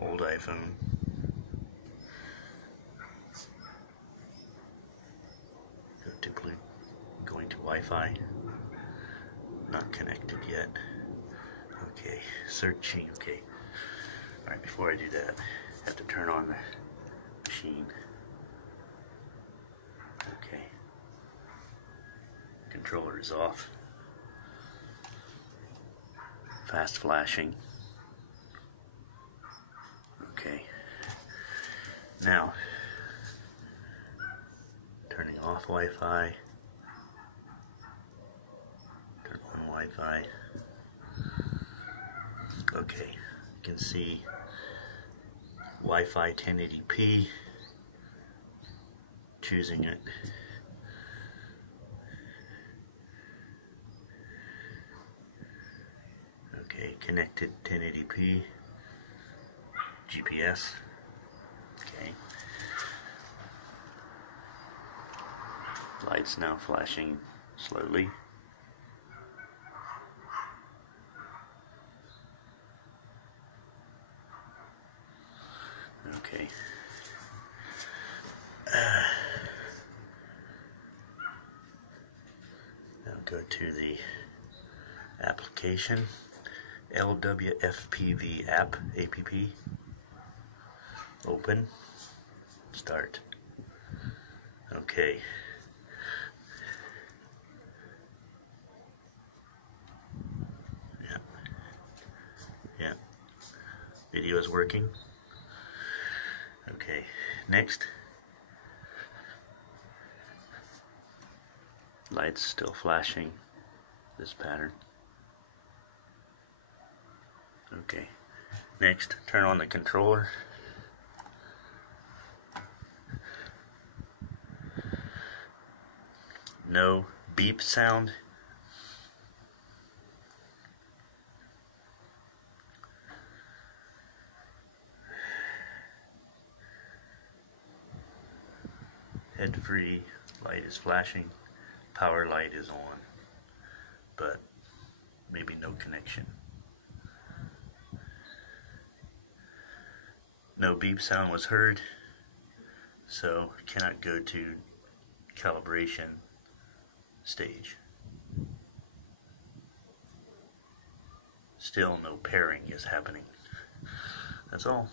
old iPhone. Going to Wi-Fi. Not connected yet. Okay, searching. Okay. Alright, before I do that, I have to turn on the machine. Okay. Controller is off. Fast flashing. Okay. Now, turning off Wi-Fi. Turn on Wi-Fi. Okay, you can see Wi-Fi 1080p. Choosing it. Okay, connected 1080p. GPS. Okay. Lights now flashing slowly. Okay. Now go to the application, LWFPV app, open, start. Okay. Yeah. Video is working. Okay, next. Lights still flashing, this pattern. Okay, next, turn on the controller. No beep sound. Head-free, light is flashing, power light is on, but maybe no connection. No beep sound was heard, so cannot go to calibration stage. Still no pairing is happening. That's all.